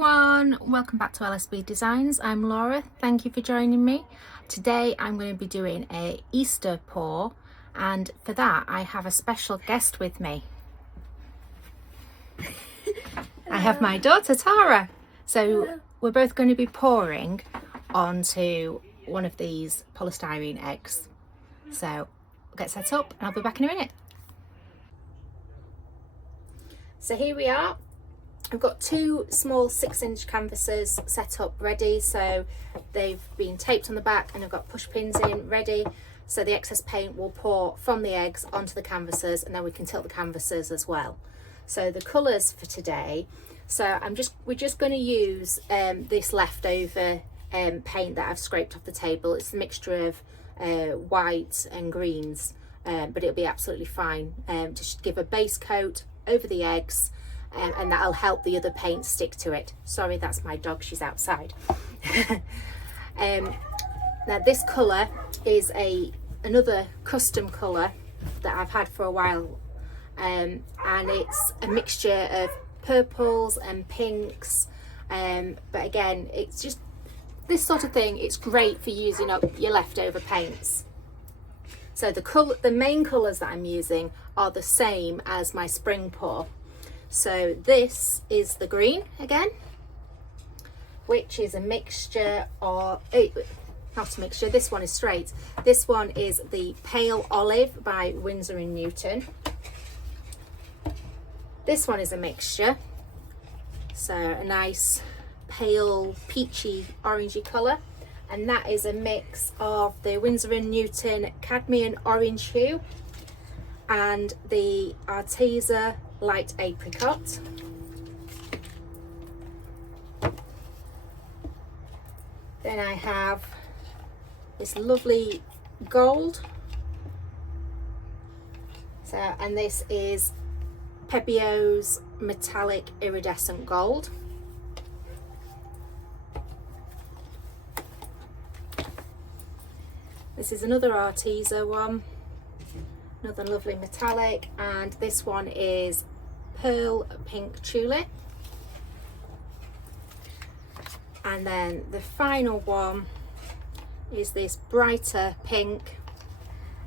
everyone, welcome back to LSB Designs. I'm Laura, thank you for joining me. Today I'm going to be doing a Easter pour, and for that I have a special guest with me. I have my daughter Tara. So we're both going to be pouring onto one of these polystyrene eggs. So we'll get set up and I'll be back in a minute. So here we are. I've got two small 6-inch canvases set up ready, so they've been taped on the back and I've got push pins in ready, so the excess paint will pour from the eggs onto the canvases and then we can tilt the canvases as well. So the colours for today, so we're just going to use this leftover paint that I've scraped off the table. It's a mixture of whites and greens, but it'll be absolutely fine to give a base coat over the eggs. And that'll help the other paint stick to it. Sorry, that's my dog, she's outside. Now this colour is another custom colour that I've had for a while, and it's a mixture of purples and pinks, but again, it's just this sort of thing. It's great for using up your leftover paints. So the main colours that I'm using are the same as my spring pour. So this is the green again, which is a mixture of, not a mixture, this one is straight. This one is the Pale Olive by Winsor & Newton. This one is a mixture, so a nice pale peachy orangey colour, and that is a mix of the Winsor & Newton Cadmium Orange Hue and the Arteza Light Apricot. Then I have this lovely gold, and this is Pebeo's Metallic Iridescent Gold. This is another Arteza one, another lovely metallic, and this one is Pearl Pink Tulip. And then the final one is this brighter pink,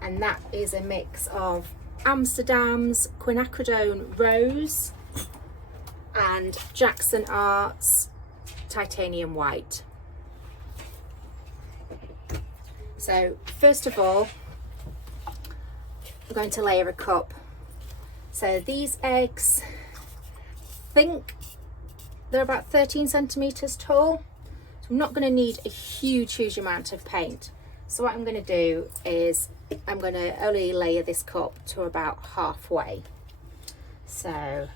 and that is a mix of Amsterdam's Quinacridone Rose and Jackson Art's Titanium White. So first of all, we're going to layer a cup. So these eggs, I think they're about 13 centimeters tall. So I'm not going to need a huge amount of paint. So what I'm going to do is I'm going to only layer this cup to about halfway. So,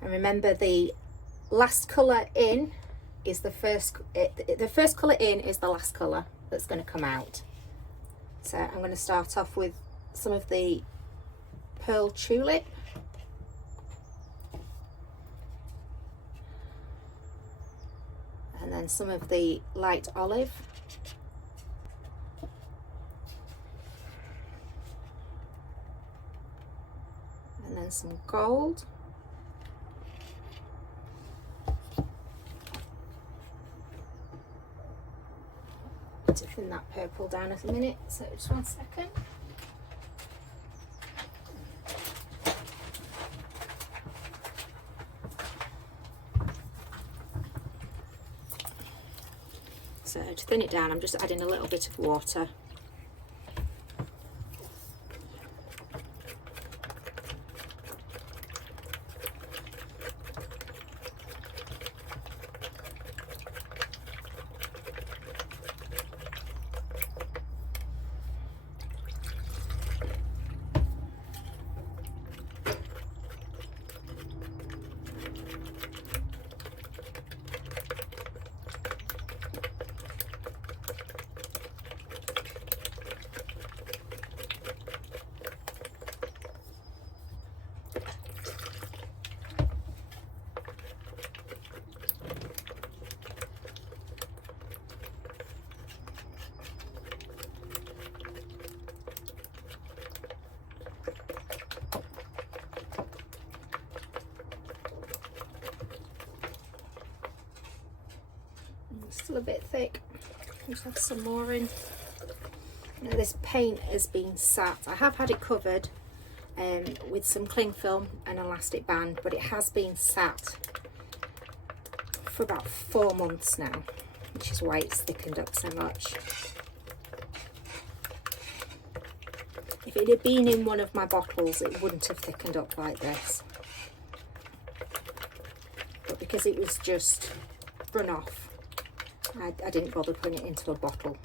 and remember, the last colour in is the first colour in is the last colour that's going to come out. So I'm going to start off with some of the Pearl Tulip, and then some of the light olive, and then some gold, to thin that purple down a minute, so just 1 second. So to thin it down, I'm just adding a little bit of water. still a bit thick. Just have some more in. Now, this paint has been sat. I have had it covered with some cling film and elastic band, but it has been sat for about 4 months now, which is why it's thickened up so much. If it had been in one of my bottles, it wouldn't have thickened up like this. But because it was just run off, I didn't bother putting it into a bottle.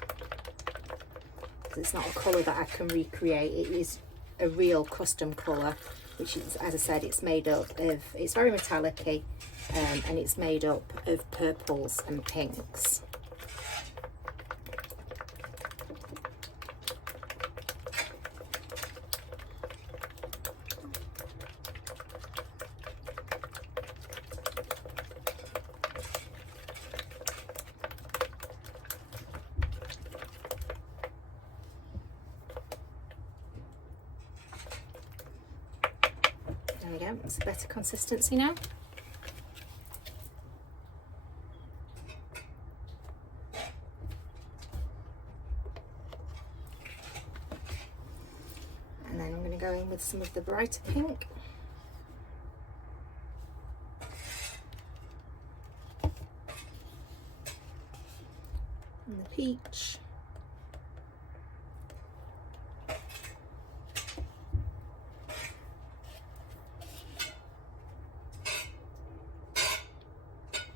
Because it's not a colour that I can recreate. It is a real custom colour, which is, as I said, it's made up of, it's very metallic-y, and it's made up of purples and pinks. There we go, it's a better consistency now. And then I'm going to go in with some of the brighter pink. And the peach.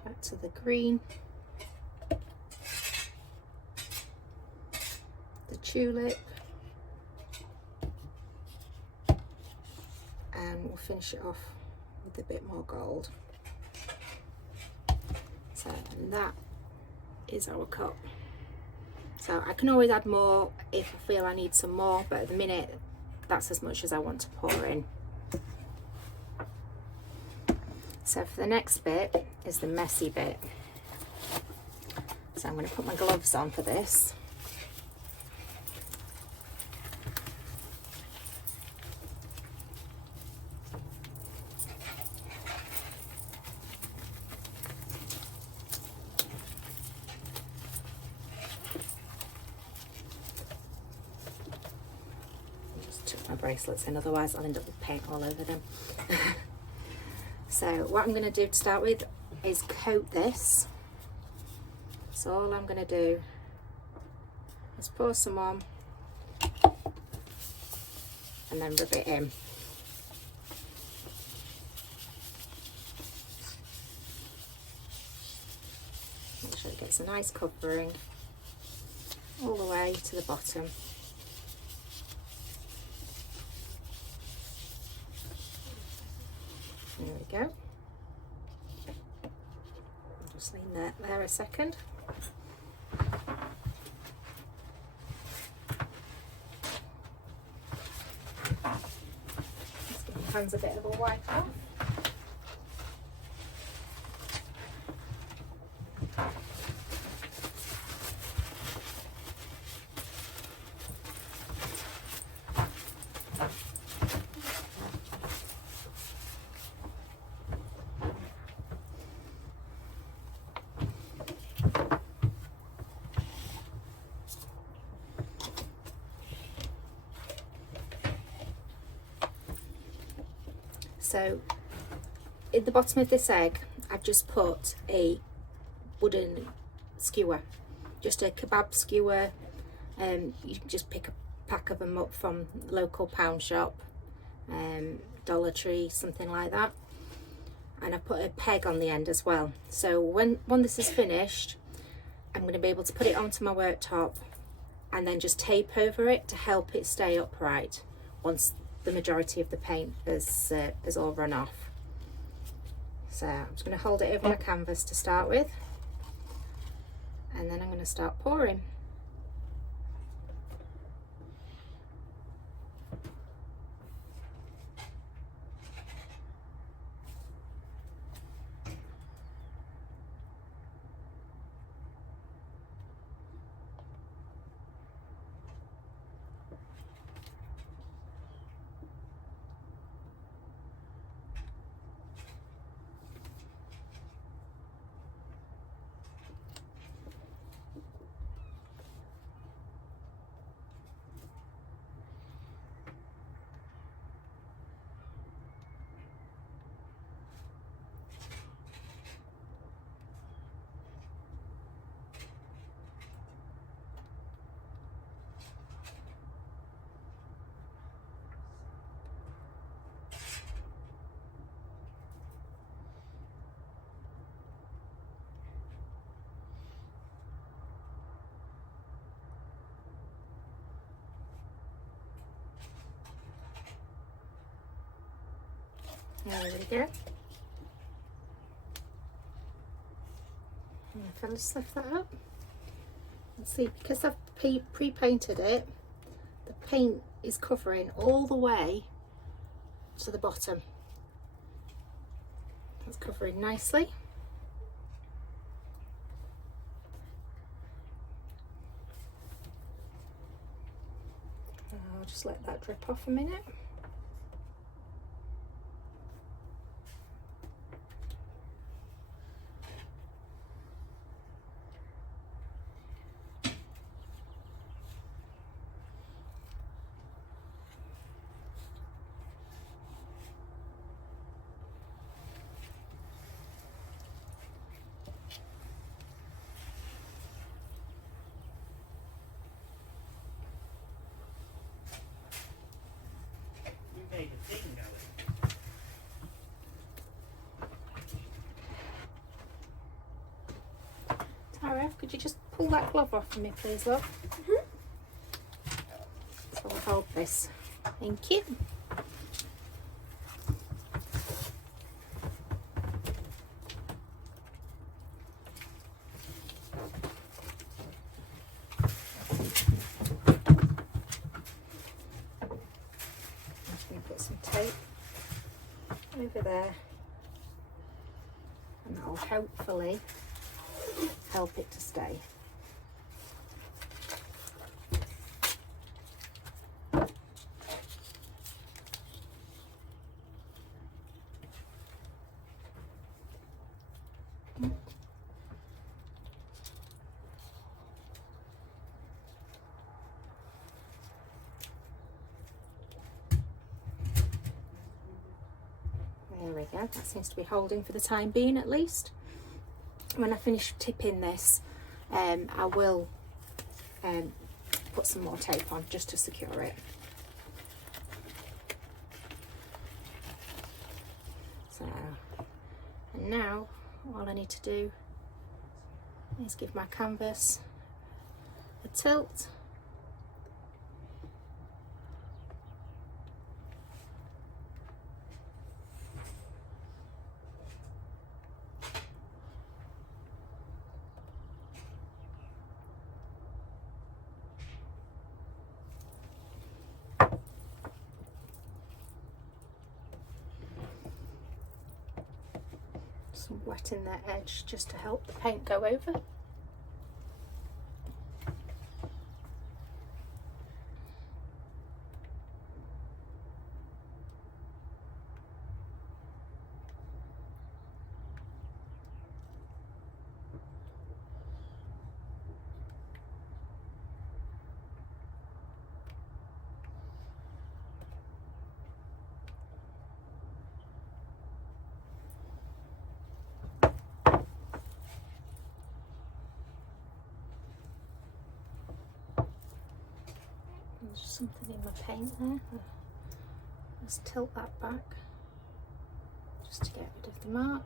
Back to the green. The tulip. And we'll finish it off with a bit more gold. So, and that is our cup. So I can always add more if I feel I need some more, but at the minute that's as much as I want to pour in. So for the next bit is the messy bit. So I'm going to put my gloves on for this. My bracelets in, otherwise I'll end up with paint all over them. So what I'm going to do to start with is coat this. So all I'm going to do is pour some on and then rub it in. Make sure it gets a nice covering all the way to the bottom. There we go. I'll just leave that there a second. Let's give my hands a bit of a wipe off. So at the bottom of this egg, I've just put a wooden skewer, just a kebab skewer. You can just pick a pack of them up from the local pound shop, Dollar Tree, something like that. And I put a peg on the end as well. So when this is finished, I'm going to be able to put it onto my worktop and then just tape over it to help it stay upright once the majority of the paint is all run off. So I'm just going to hold it over my canvas to start with, and then I'm going to start pouring. There we go. And if I just lift that up, and see, because I've pre-painted it, the paint is covering all the way to the bottom. It's covering nicely. I'll just let that drip off a minute. Tara, could you just pull that glove off for me, please, love? So I'll hold this. Thank you. I'm just going to put some tape over there, and that will hopefully help it to stay. There we go, that seems to be holding for the time being at least. When I finish tipping this, I will put some more tape on just to secure it. So, and now all I need to do is give my canvas a tilt. Some wetting that edge just to help the paint go over. There's something in my paint there. Just tilt that back just to get rid of the mark.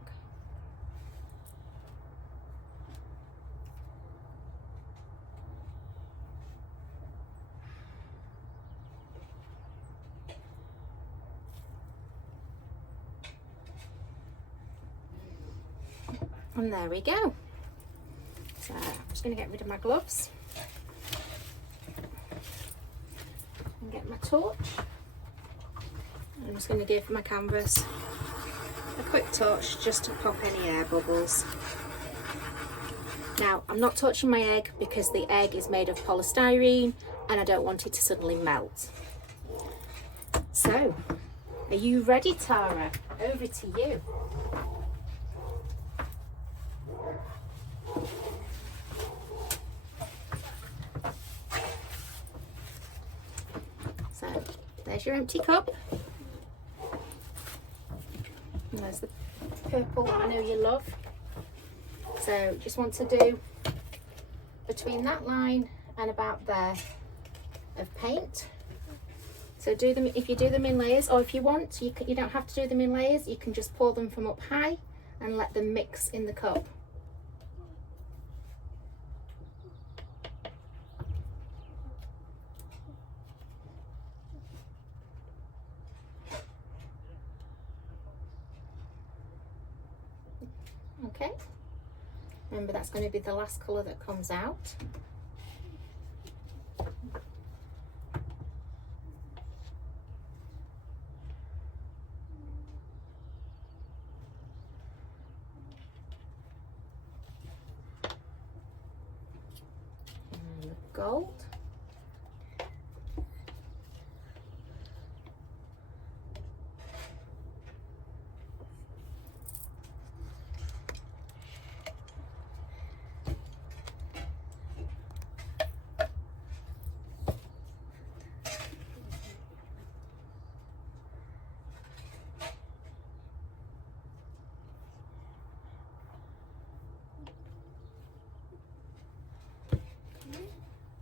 And there we go. So I'm just going to get rid of my gloves. Get my torch. I'm just going to give my canvas a quick touch just to pop any air bubbles. Now I'm not touching my egg because the egg is made of polystyrene and I don't want it to suddenly melt. So, are you ready, Tara? Over to you. So, there's your empty cup. And there's the purple that I know you love. So, just want to do between that line and about there of paint. So do them, if you do them in layers, or if you want, you don't have to do them in layers, you can just pour them from up high and let them mix in the cup. Okay, remember that's going to be the last colour that comes out. And the gold.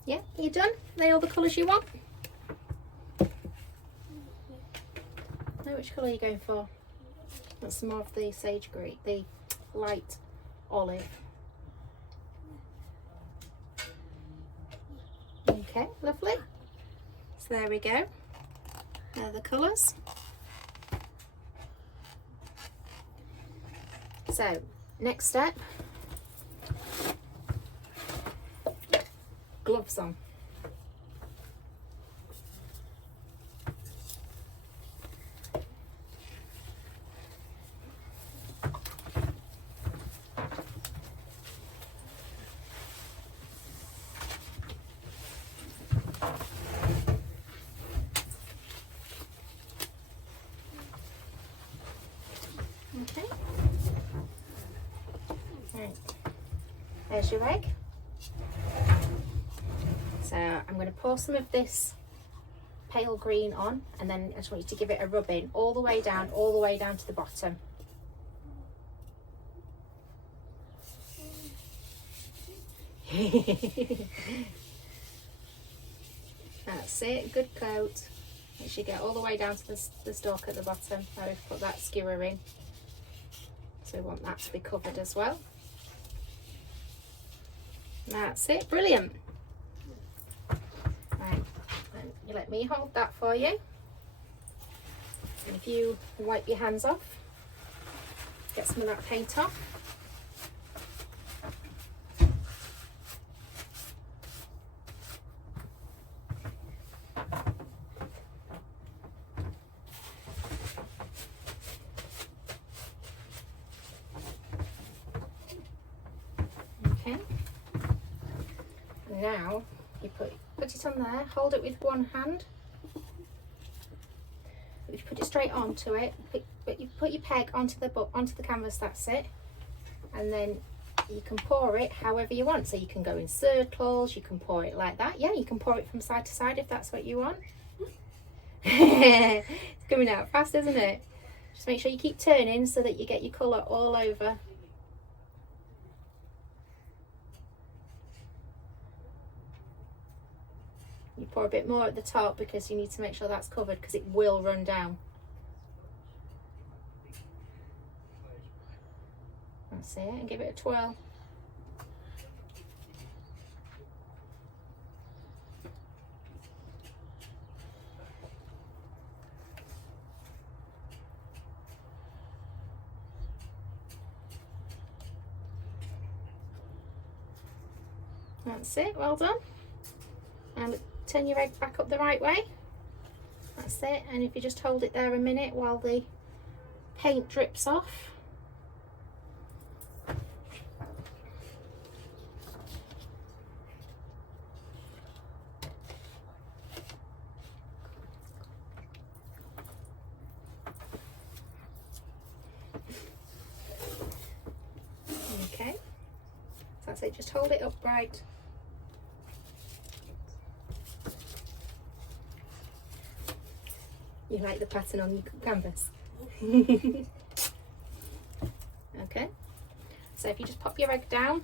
Yeah, you done? Are they all the colours you want? Know which colour are you going for? That's some more of the sage green, the light olive. Okay, lovely. So there we go. There are the colours. So, next step. Gloves on. Okay. Right. There's your egg. So I'm going to pour some of this pale green on, and then I just want you to give it a rub in all the way down to the bottom. That's it, good coat. Make sure you get all the way down to the stalk at the bottom. Now we've put that skewer in, so we want that to be covered as well. That's it, brilliant. Right, and you let me hold that for you. And if you wipe your hands off, get some of that paint off. Okay. Now you put it on there, hold it with one hand. You put it straight onto it, but you put your peg onto the canvas, that's it. And then you can pour it however you want. So you can go in circles, you can pour it like that. Yeah, you can pour it from side to side if that's what you want. It's coming out fast, isn't it? Just make sure you keep turning so that you get your colour all over. You pour a bit more at the top because you need to make sure that's covered, because it will run down. That's it, and give it a twirl. That's it, well done. And turn your egg back up the right way. That's it, and if you just hold it there a minute while the paint drips off. Okay, so that's it, just hold it upright. You like the pattern on your canvas? Okay, so if you just pop your egg down,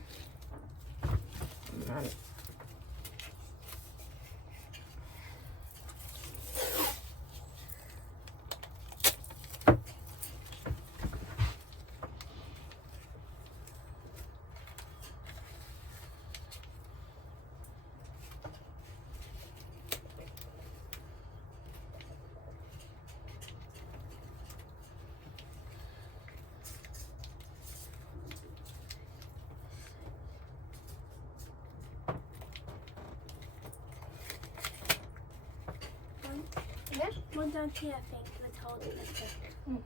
Yeah. One down here, I think. Let's hold it. Let's go.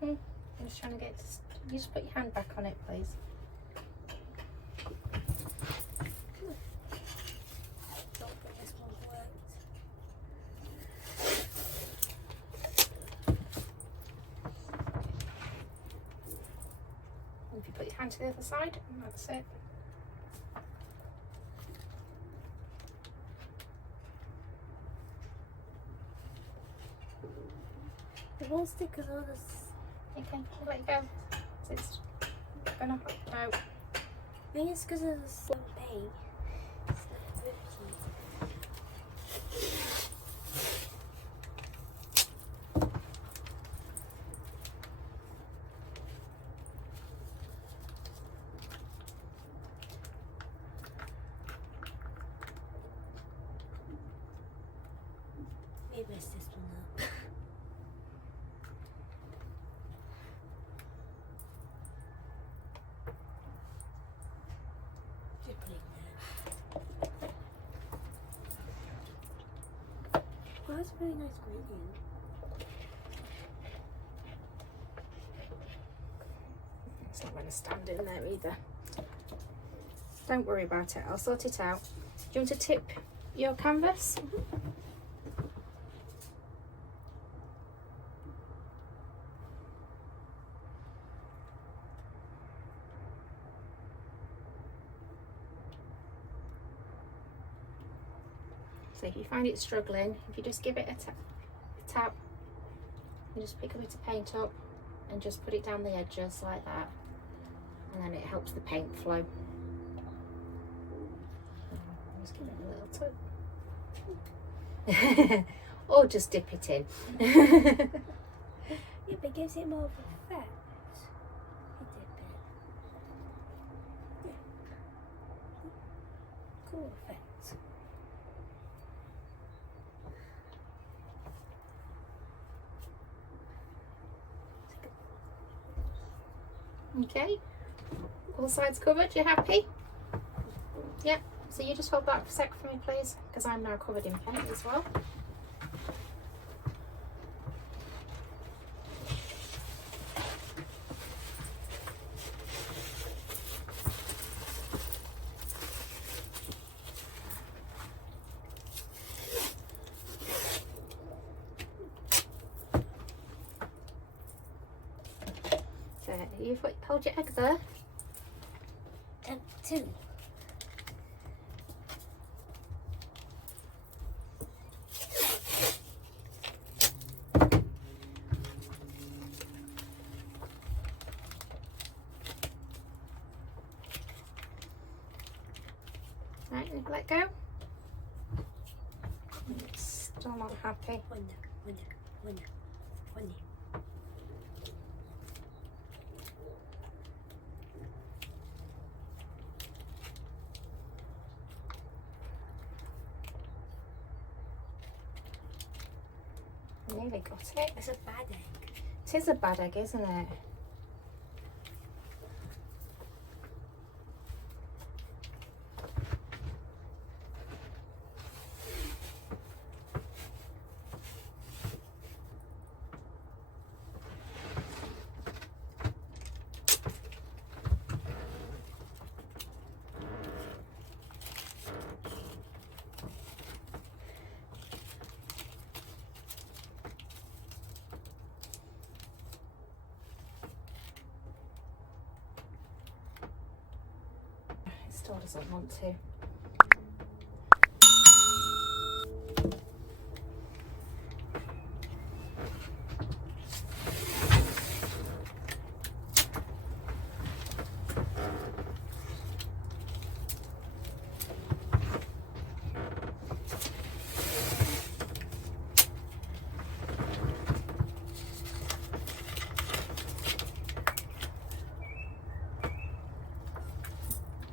I'm just trying to get. You just put your hand back on it, please. Don't think this one's worked. If you put your hand to the other side, and that's it. It won't stick because all this. Okay, let it go. It's gonna no. I think it's because of the same paint. It's not ripping. Maybe it's this one up. Just put it there. Well, that's a really nice gradient. It's not going to stand in there either. Don't worry about it, I'll sort it out. Do you want to tip your canvas? So if you find it struggling, if you just give it a tap, you just pick a bit of paint up and just put it down the edges like that, and then it helps the paint flow. Just give it a little tug. Or just dip it in. Yeah, but it gives it more of an effect. You dip it. Yeah. Cool effect. Okay, all sides covered, you happy? Yeah, so you just hold that for a sec for me please, because I'm now covered in paint as well. You hold your egg there. 2. Right, let go. It's still not happy. One. Nearly got it. It's a bad egg. It is a bad egg, isn't it? Still doesn't want to.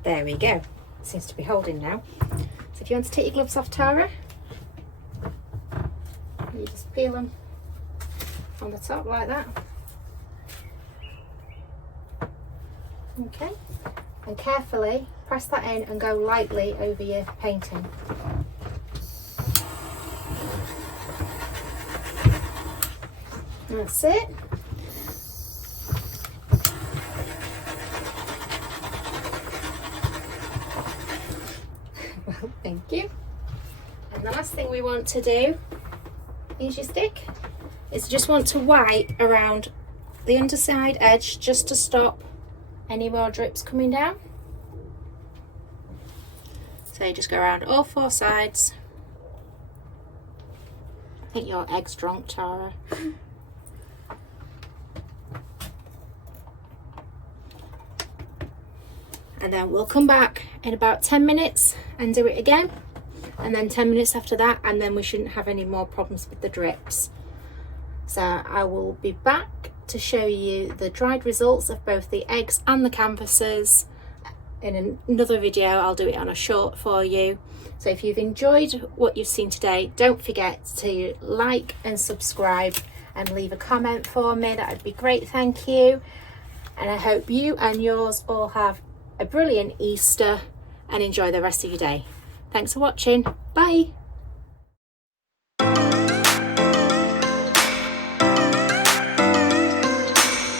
There we go. It seems to be holding now. So if you want to take your gloves off, Tara, you just peel them on the top like that. Okay. And carefully press that in and go lightly over your painting. That's it. Well, thank you. And the last thing we want to do, use your stick, is just want to wipe around the underside edge just to stop any more drips coming down. So you just go around all 4 sides. I think your egg's drunk, Tara. And then we'll come back in about 10 minutes and do it again, and then 10 minutes after that, and then we shouldn't have any more problems with the drips. So I will be back to show you the dried results of both the eggs and the canvases in another video. I'll do it on a short for you. So if you've enjoyed what you've seen today, don't forget to like and subscribe and leave a comment for me. That would be great, thank you. And I hope you and yours all have a brilliant Easter and enjoy the rest of your day. Thanks for watching. Bye.